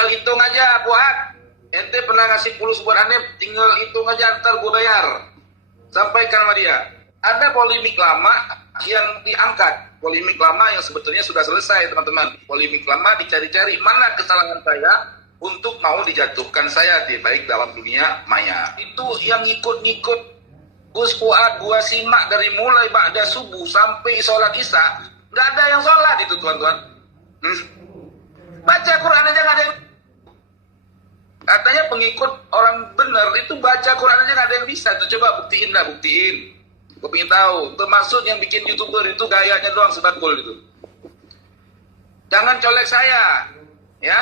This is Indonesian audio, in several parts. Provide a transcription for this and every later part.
tinggal hitung aja buat. Ente pernah ngasih pulus buat aneh, tinggal hitung aja, ntar gue bayar. Sampaikan sama dia. Ada polemik lama yang diangkat. Polemik lama yang sebetulnya sudah selesai, teman-teman. Polemik lama dicari-cari mana kesalahan saya untuk mau dijatuhkan saya, baik dalam dunia maya. Itu yang ngikut-ngikut Gus Fuad, gua simak dari mulai ba'da subuh sampai sholat isya, nggak ada yang sholat itu, tuan-tuan. Baca Quran aja nggak ada yang... Katanya pengikut orang benar itu baca Quran aja nggak ada yang bisa. Tuh, coba buktiin lah, buktiin. Gue pengen tahu. Termasuk yang bikin YouTuber itu gayanya doang sebatul itu. Jangan colek saya, ya.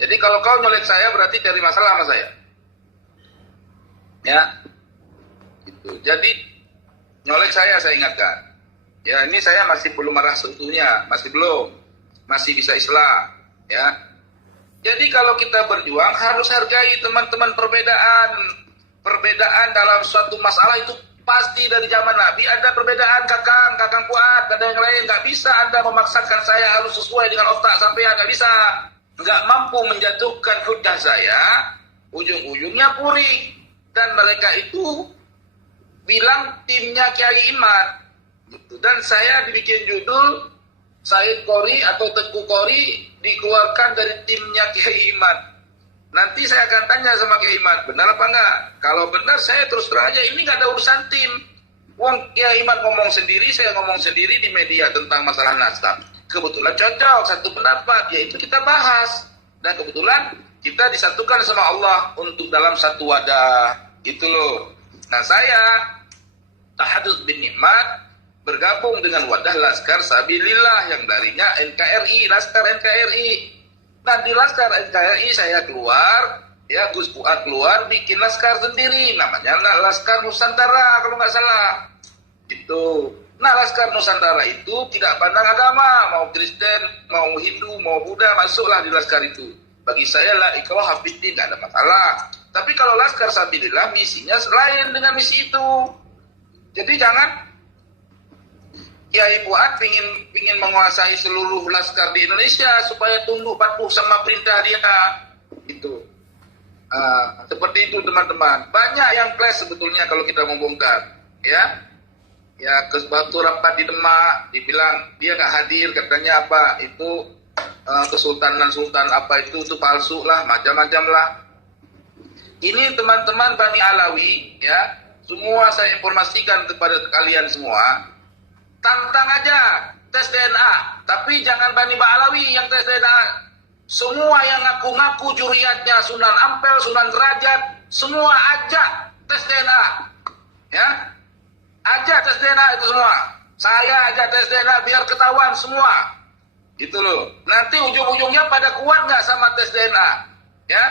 Jadi kalau kau nyolek saya berarti cari masalah sama saya, ya. Gitu. Jadi nyolek saya ingatkan. Ya ini saya masih belum marah seutuhnya, masih bisa islah, ya. Jadi kalau kita berjuang harus hargai teman-teman perbedaan dalam suatu masalah itu pasti dari zaman Nabi ada perbedaan kakang Fuad, ada yang lain, nggak bisa Anda memaksakan saya harus sesuai dengan otak sampean, nggak bisa, nggak mampu menjatuhkan hujah saya, ujung-ujungnya purik. Dan mereka itu bilang timnya Kiai Imad, gitu. Dan saya dibikin judul Said Qori atau Teguh Qori dikeluarkan dari timnya Kiai Imad. Nanti saya akan tanya sama Kiai Imad, benar apa enggak? Kalau benar saya terus terang aja, ini nggak ada urusan tim. Wong Kiai Imad ngomong sendiri, saya ngomong sendiri di media tentang masalah nasab. Kebetulan cocok satu pendapat, yaitu kita bahas. Dan kebetulan kita disatukan sama Allah untuk dalam satu wadah. Gitu loh. Nah saya Tahadus bin Nikmat bergabung dengan wadah Laskar Sabilillah yang darinya NKRI, Laskar NKRI. Nah di Laskar NKRI saya keluar, ya Gus Fuad keluar bikin Laskar sendiri, namanya Laskar Nusantara kalau nggak salah. Itu. Nah Laskar Nusantara itu tidak pandang agama, mau Kristen, mau Hindu, mau Buddha, masuklah di Laskar itu. Bagi saya la ikrah fiddin, tidak ada masalah. Tapi kalau Laskar Sabilillah misinya lain dengan misi itu. Jadi jangan Kiai Fuad pingin menguasai seluruh laskar di Indonesia supaya tunduk patuh sama perintah dia. Itu. Seperti itu teman-teman. Banyak yang clash sebetulnya kalau kita membongkar, ya. Ya ke suatu rapat di Demak dibilang dia nggak hadir, katanya apa itu kesultanan sultan apa itu palsu lah, macam-macam lah. Ini teman-teman Bani Alawi, ya, semua saya informasikan kepada kalian semua. Tantang aja tes DNA, tapi jangan Bani Alawi yang tes DNA. Semua yang ngaku-ngaku juriyatnya Sunan Ampel, Sunan Derajat, semua ajak tes DNA, ya. Aja tes DNA itu semua. Saya aja tes DNA biar ketahuan semua. Gitu loh. Nanti ujung-ujungnya pada kuat nggak sama tes DNA? Ya.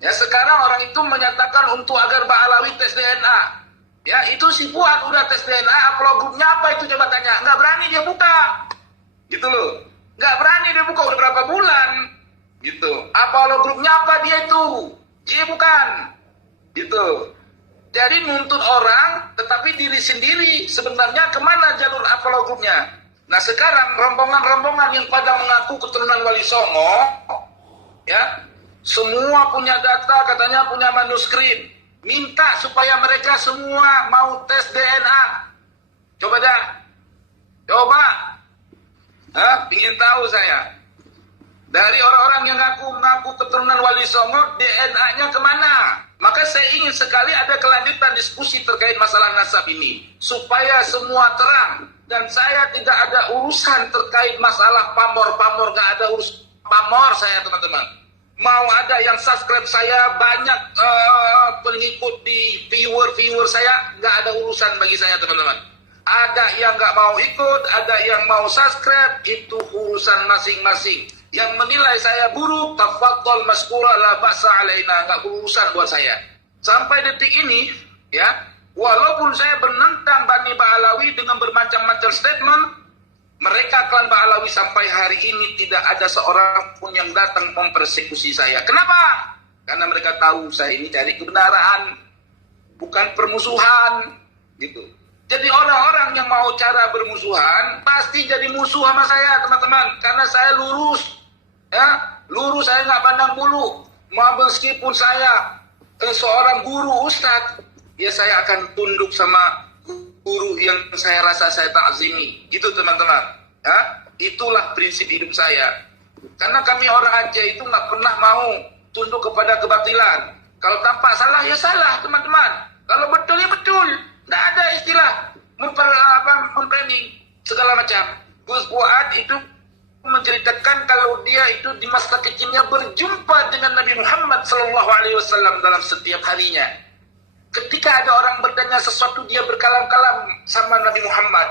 Ya sekarang orang itu menyatakan untuk agar Mbak Alawi tes DNA. Ya itu si Fuad udah tes DNA, upload grupnya apa itu coba tanya. Nggak berani dia buka. Gitu loh. Nggak berani dia buka udah berapa bulan. Gitu. Upload grupnya apa dia itu? Dia bukan. Gitu. Jadi nuntut orang, tetapi diri sendiri sebenarnya kemana jalur upload grupnya. Nah sekarang rombongan-rombongan yang pada mengaku keturunan Wali Songo, ya, semua punya data, katanya punya manuskrip, minta supaya mereka semua mau tes DNA. Coba dah, coba, ingin tahu saya. Dari orang-orang yang mengaku keturunan Wali Songo, DNA-nya kemana? Maka saya ingin sekali ada kelanjutan diskusi terkait masalah nasab ini. Supaya semua terang. Dan saya tidak ada urusan terkait masalah pamor-pamor. Gak ada urusan pamor saya teman-teman. Mau ada yang subscribe saya, banyak pengikut di viewer saya. Gak ada urusan bagi saya teman-teman. Ada yang gak mau ikut, ada yang mau subscribe. Itu urusan masing-masing. Yang menilai saya buruk, tafadhol maskura la ba'sa alaina, enggak berurusan buat saya. Sampai detik ini, ya, walaupun saya menentang Bani Ba'alawi dengan bermacam-macam statement, mereka klan Ba'alawi sampai hari ini tidak ada seorang pun yang datang mempersekusi saya. Kenapa? Karena mereka tahu saya ini cari kebenaran, bukan permusuhan, gitu. Jadi orang-orang yang mau cara bermusuhan pasti jadi musuh sama saya, teman-teman, karena saya lurus. Ya, lurus, saya nggak pandang bulu. Meskipun saya seorang guru ustadz, ya saya akan tunduk sama guru yang saya rasa saya takzimi. Itu teman-teman. Ya, itulah prinsip hidup saya. Karena kami orang Aceh itu nggak pernah mau tunduk kepada kebatilan. Kalau tampak salah ya salah, teman-teman. Kalau betul ya betul. Nggak ada istilah memframing segala macam. Gus Fuad itu menceritakan kalau dia itu di masa kecilnya berjumpa dengan Nabi Muhammad SAW dalam setiap harinya. Ketika ada orang bertanya sesuatu, dia berkalam-kalam sama Nabi Muhammad.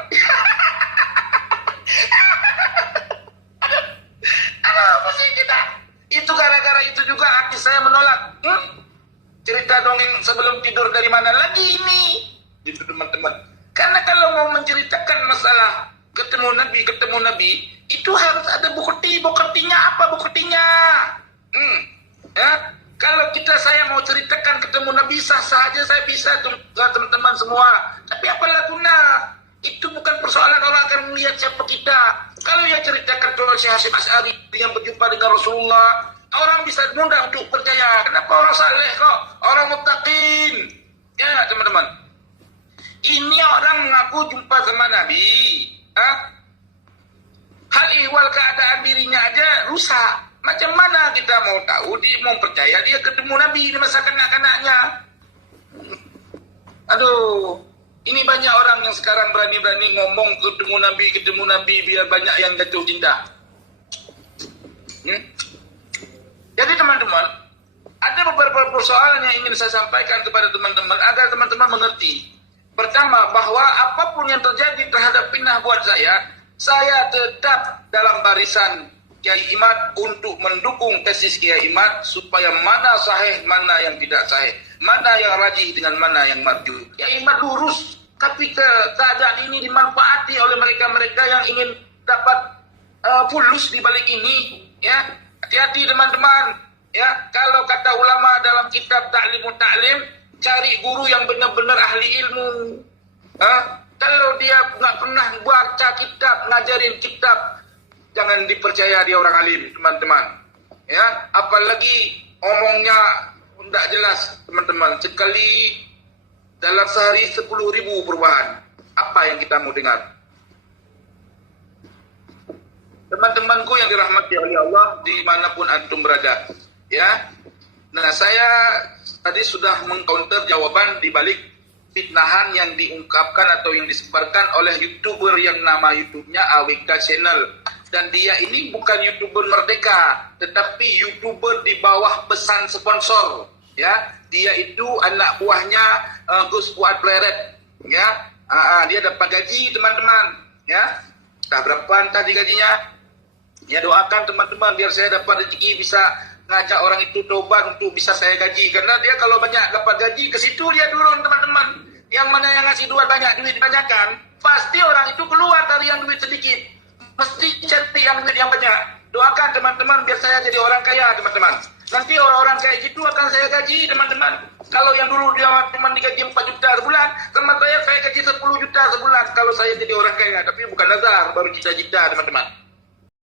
Apa sih kita? Itu gara-gara itu juga hati saya menolak. Cerita dongeng sebelum tidur dari mana lagi ini? Gitu teman-teman. Karena kalau mau menceritakan masalah ketemu Nabi, itu harus ada buktinya apa buktinya? Ya, kalau saya mau ceritakan ketemu Nabi sah-sah aja saya bisa teman-teman semua. Tapi apalah guna? Itu bukan persoalan orang akan melihat siapa kita. Kalau yang ceritakan kalau Syekh Hasyim Asy'ari yang berjumpa dengan Rasulullah, orang bisa mudah untuk percaya. Kenapa orang saleh kok? Orang muttaqin. Ya teman-teman. Ini orang mengaku jumpa sama Nabi. Hal ihwal keadaan dirinya aja rusak. Macam mana kita mau tahu dia mau percaya dia ketemu Nabi di masa kanak-kanaknya? Aduh, ini banyak orang yang sekarang berani-berani ngomong ketemu Nabi biar banyak yang jatuh cinta. Jadi teman-teman, ada beberapa persoalan yang ingin saya sampaikan kepada teman-teman agar teman-teman mengerti. Pertama, bahwa apapun yang terjadi terhadap pindah buat saya tetap dalam barisan Kiai Imad untuk mendukung tesis Kiai Imad supaya mana sahih, mana yang tidak sahih, mana yang rajih dengan mana yang marjuh. Kiai Imad lurus, tapi keadaan ini dimanfaati oleh mereka-mereka yang ingin dapat fulus di balik ini. Ya, hati-hati teman-teman. Ya, kalau kata ulama dalam kitab Ta'limut Ta'lim, cari guru yang benar-benar ahli ilmu. Kalau dia nggak pernah baca kitab, ngajarin kitab, jangan dipercaya dia orang alim, teman-teman. Ya, apalagi omongnya tidak jelas, teman-teman. Sekali dalam sehari 10.000 perubahan. Apa yang kita mau dengar? Teman-temanku yang dirahmati oleh Allah, dimanapun antum berada. Ya, nah saya tadi sudah mengcounter jawaban di balik fitnahan yang diungkapkan atau yang disebarkan oleh YouTuber yang nama YouTube-nya AWK Channel. Dan dia ini bukan YouTuber merdeka, tetapi YouTuber di bawah pesan sponsor. Ya, dia itu anak buahnya Gus Fuad Pleret. Ya, dia dapat gaji teman-teman. Ya, dah berapa tadi gajinya? Ya, doakan teman-teman biar saya dapat rezeki bisa ngajak orang itu tobat untuk bisa saya gaji. Karena dia kalau banyak dapat gaji, ke situ dia turun teman-teman. Yang mana yang ngasih duit banyak, duit dibanyakan, pasti orang itu keluar dari yang duit sedikit. Mesti cari yang duit yang banyak. Doakan teman-teman biar saya jadi orang kaya teman-teman. Nanti orang-orang kayak gitu akan saya gaji teman-teman. Kalau yang dulu dia cuma digaji 4 juta sebulan, sama saya gaji 10 juta sebulan kalau saya jadi orang kaya. Tapi bukan nazar, baru cita-cita teman-teman.